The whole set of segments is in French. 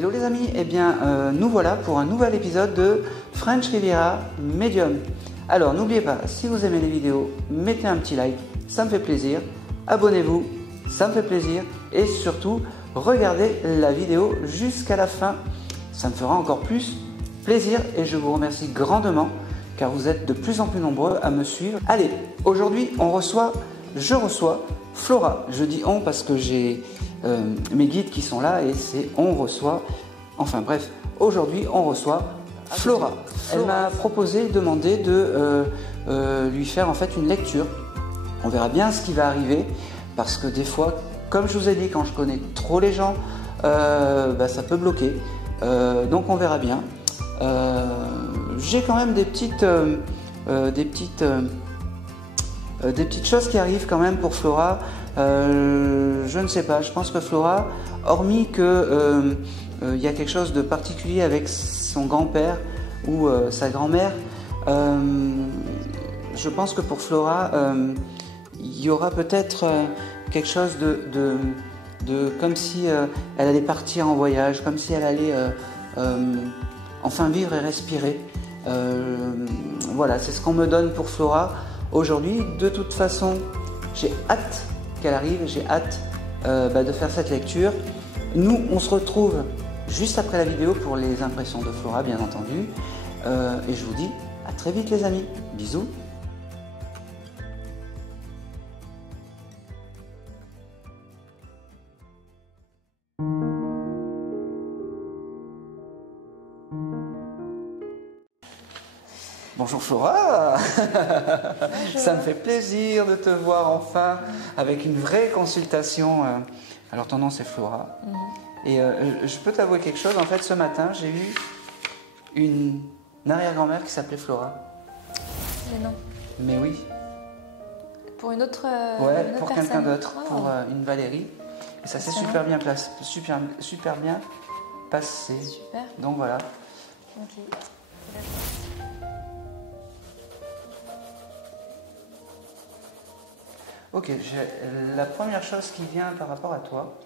Hello les amis, eh bien nous voilà pour un nouvel épisode de French Riviera Medium. Alors n'oubliez pas, si vous aimez les vidéos, mettez un petit like, ça me fait plaisir. Abonnez-vous, ça me fait plaisir. Et surtout, regardez la vidéo jusqu'à la fin, ça me fera encore plus plaisir. Et je vous remercie grandement car vous êtes de plus en plus nombreux à me suivre. Allez, aujourd'hui je reçois Flora. Je dis on parce que j'ai mes guides qui sont là et c'est on reçoit. Enfin bref, aujourd'hui on reçoit Flora. Elle m'a demandé de lui faire en fait une lecture. On verra bien ce qui va arriver parce que des fois, comme je vous ai dit, quand je connais trop les gens, ça peut bloquer. Donc on verra bien. J'ai quand même des petites choses qui arrivent quand même pour Flora. Je ne sais pas, je pense que Flora, hormis que y a quelque chose de particulier avec son grand-père ou sa grand-mère, je pense que pour Flora, il y aura peut-être quelque chose de comme si elle allait partir en voyage, comme si elle allait enfin vivre et respirer. Voilà, c'est ce qu'on me donne pour Flora aujourd'hui. De toute façon, j'ai hâte qu'elle arrive, j'ai hâte de faire cette lecture. Nous, on se retrouve juste après la vidéo pour les impressions de Flora, bien entendu. Et je vous dis à très vite les amis. Bisous. Bonjour Flora. Bonjour. Ça me fait plaisir de te voir enfin avec une vraie consultation. Alors ton nom c'est Flora. Et je peux t'avouer quelque chose, en fait ce matin j'ai eu une arrière-grand-mère qui s'appelait Flora. Mais non. Mais oui. Pour une autre ouais, pour quelqu'un d'autre, oh. Pour une Valérie. Et ça s'est super bien passé. Super bien passé. Super. Donc voilà. Ok. Ok, la première chose qui vient par rapport à toi,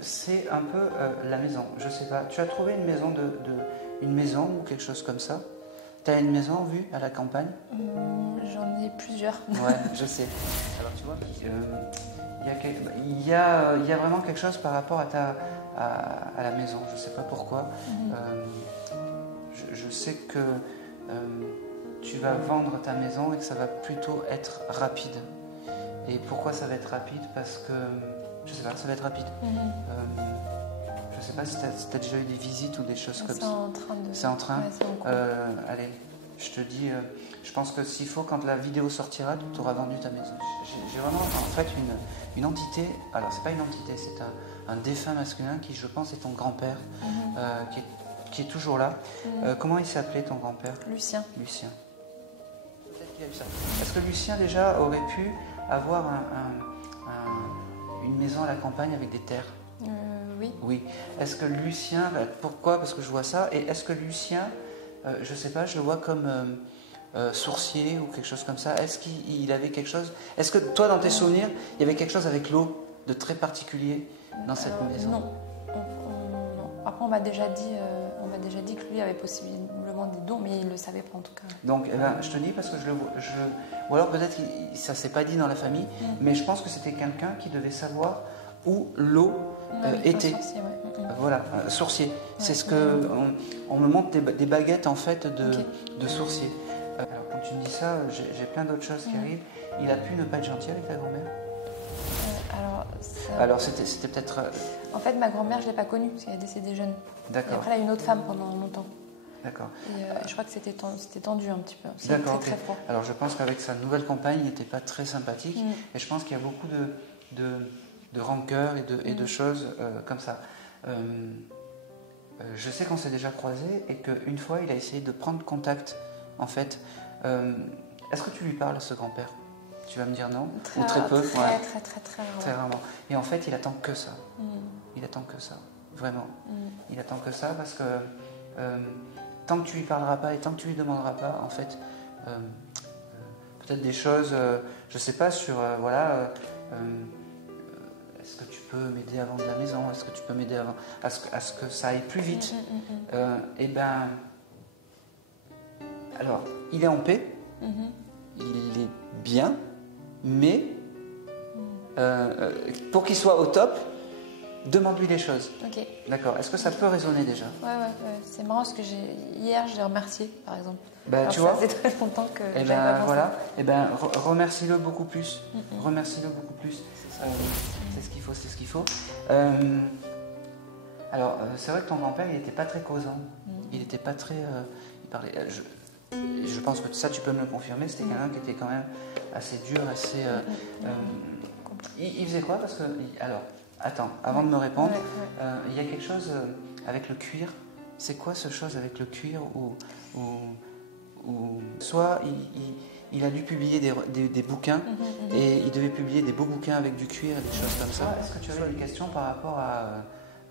c'est un peu la maison. Je sais pas, tu as trouvé une maison une maison ou quelque chose comme ça? Tu as une maison vue à la campagne? J'en ai plusieurs. Ouais, je sais. Alors tu vois, il y a vraiment quelque chose par rapport à la maison. Je sais pas pourquoi. Je sais que tu vas vendre ta maison et que ça va plutôt être rapide. Et pourquoi ça va être rapide? Parce que, je sais pas, ça va être rapide. Je sais pas si tu as déjà eu des visites ou des choses comme ça. C'est en train. Ouais, c'est en cours. Allez, je te dis, je pense que s'il faut, quand la vidéo sortira, tu auras vendu ta maison. J'ai vraiment, en fait, une entité. Alors, c'est pas une entité, c'est un défunt masculin qui, je pense, est ton grand-père, qui est toujours là. Comment il s'appelait ton grand-père? Lucien. Lucien. Est-ce que Lucien déjà aurait pu avoir une maison à la campagne avec des terres? Oui. Oui. Est-ce que Lucien, pourquoi? Parce que je vois ça. Et est-ce que Lucien, je sais pas, je le vois comme sourcier ou quelque chose comme ça. Est-ce qu'il avait quelque chose? Est-ce que toi, dans tes souvenirs, il y avait quelque chose avec l'eau de très particulier dans cette maison? Non. Non. Après, on m'a déjà dit que lui avait possiblement des dons, mais il ne le savait pas en tout cas. Donc, je te dis parce que ou alors peut-être ça ne s'est pas dit dans la famille, mais je pense que c'était quelqu'un qui devait savoir où l'eau était. Sourcier, ouais. Voilà, sourcier. Ouais, c'est ce que on me montre des baguettes en fait de sourcier. Alors quand tu me dis ça, j'ai plein d'autres choses qui arrivent. Il a pu ne pas être gentil avec ta grand-mère? Alors c'était peut-être. En fait, ma grand-mère, je ne l'ai pas connue parce qu'elle est décédée jeune. D'accord. Et après, elle a eu une autre femme pendant longtemps. D'accord. Et je crois que c'était tendu un petit peu. D'accord. Très froid. Alors je pense qu'avec sa nouvelle compagne, il n'était pas très sympathique. Et je pense qu'il y a beaucoup de rancœur et de choses comme ça. Je sais qu'on s'est déjà croisés et qu'une fois, il a essayé de prendre contact. En fait, est-ce que tu lui parles à ce grand-père? Tu vas me dire non? Ou très peu? Très rarement. Très rarement. Et en fait, il attend que ça. Il attend que ça. Vraiment. Il attend que ça parce que tant que tu lui parleras pas et tant que tu lui demanderas pas, en fait, peut-être des choses, je sais pas, sur, est-ce que tu peux m'aider à vendre la maison? Est-ce que tu peux m'aider à ce que ça aille plus vite? Eh ben, alors, il est en paix, il est bien, mais pour qu'il soit au top, demande-lui les choses. Ok. D'accord. Est-ce que ça peut résonner déjà? Ouais. C'est marrant parce que hier, je l'ai remercié, par exemple. Bah, alors, tu vois. Ça fait très longtemps que Et j'avais pas pensé. voilà. Et remercie-le beaucoup plus. Remercie-le beaucoup plus. C'est ce qu'il faut, c'est ce qu'il faut. Alors, c'est vrai que ton grand-père, il n'était pas très causant. Il n'était pas très... il parlait... je pense que ça, tu peux me le confirmer. C'était quelqu'un qui était quand même assez dur, assez... il faisait quoi? Parce que... Alors, attends, avant de me répondre, il y a quelque chose avec le cuir. C'est quoi ce chose avec le cuir où soit il a dû publier des bouquins et il devait publier des beaux bouquins avec du cuir et des choses comme ça. Est-ce que tu as une question par rapport à...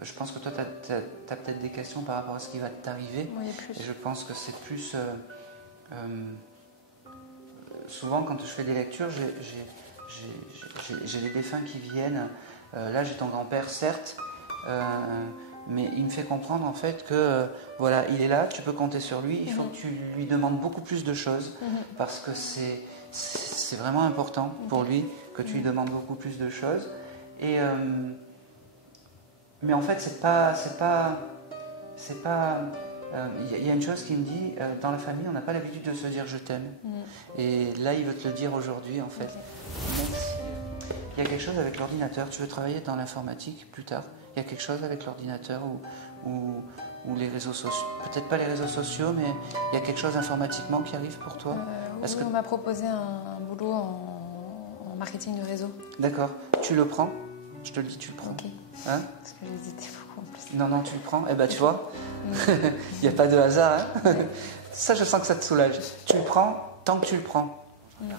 je pense que toi, tu as peut-être des questions par rapport à ce qui va t'arriver. Oui, plus. Et je pense que c'est plus... souvent, quand je fais des lectures, j'ai des défunts qui viennent. Là, j'ai ton grand-père, certes, mais il me fait comprendre en fait que voilà, il est là, tu peux compter sur lui. Il faut que tu lui demandes beaucoup plus de choses parce que c'est vraiment important pour lui que tu lui demandes beaucoup plus de choses. Et mais en fait, c'est pas. Il y a une chose qui me dit, dans la famille, on n'a pas l'habitude de se dire je t'aime. Et là, il veut te le dire aujourd'hui, en fait. Même si, il y a quelque chose avec l'ordinateur. Tu veux travailler dans l'informatique plus tard? Il y a quelque chose avec l'ordinateur ou les réseaux sociaux. Peut-être pas les réseaux sociaux, mais il y a quelque chose informatiquement qui arrive pour toi. Oui, on m'a proposé un boulot en marketing de réseau. D'accord. Tu le prends? Je te le dis, tu le prends. Ok. Hein? Parce que j'hésitais beaucoup en plus. Non, tu le prends. Eh ben, tu vois, il n'y a pas de hasard. Hein. Ça, je sens que ça te soulage. Tu le prends tant que tu le prends.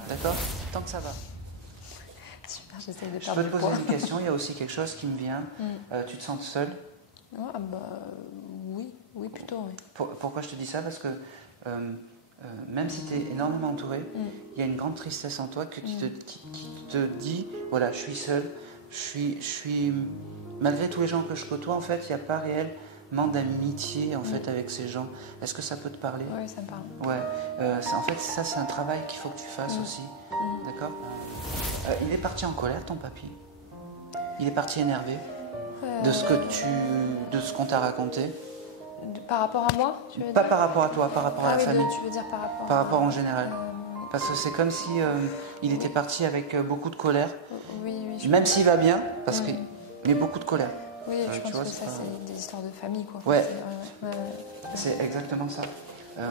D'accord? Tant que ça va. Super, j'essaie de Je perdre peux te du poser poids. une question. Il y a aussi quelque chose qui me vient. Tu te sens seule? Oui, plutôt, oui. Pourquoi je te dis ça? Parce que même si tu es énormément entourée, il y a une grande tristesse en toi qui te dit, voilà, je suis seule. Je suis malgré tous les gens que je côtoie, en fait, il n'y a pas réellement d'amitié en fait avec ces gens. Est-ce que ça peut te parler? Oui, ça me parle. Ouais. En fait, ça, c'est un travail qu'il faut que tu fasses aussi. D'accord? Il est parti en colère, ton papy? Il est parti énervé de ce qu'on t'a raconté? Par rapport à moi, tu veux dire? Pas par rapport à toi, par rapport à la famille. Tu veux dire par rapport Par rapport en général. Parce que c'est comme si il était parti avec beaucoup de colère. Oui. Même s'il va bien, parce que mais beaucoup de colère. Oui, je pense que ça, c'est des histoires de famille, quoi. Ouais. C'est exactement ça. Il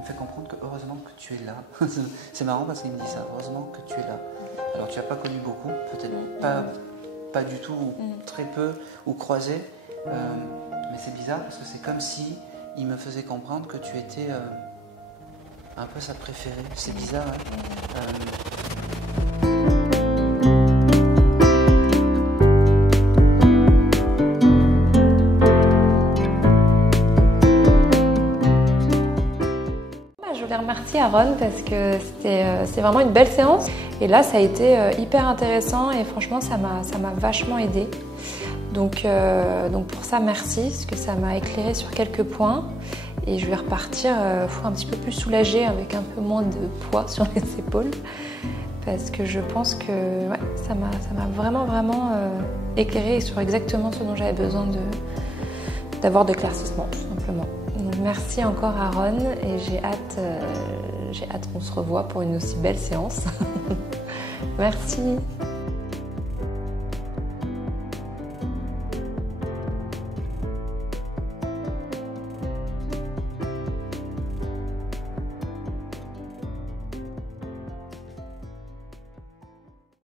me fait comprendre que heureusement que tu es là. C'est marrant parce qu'il me dit ça. Heureusement que tu es là. Alors tu n'as pas connu beaucoup, peut-être pas du tout, ou très peu, ou croisé. Mais c'est bizarre parce que c'est comme si il me faisait comprendre que tu étais un peu sa préférée. C'est bizarre, hein. Je voulais remercier Aaron parce que c'est vraiment une belle séance. Et là, ça a été hyper intéressant et franchement, ça m'a vachement aidée. Donc pour ça, merci, parce que ça m'a éclairé sur quelques points. Et je vais repartir un petit peu plus soulagée, avec un peu moins de poids sur les épaules. Parce que je pense que ça m'a vraiment éclairé sur exactement ce dont j'avais besoin d'avoir d'éclaircissement, tout simplement. Donc merci encore Aaron et j'ai hâte qu'on se revoie pour une aussi belle séance. Merci.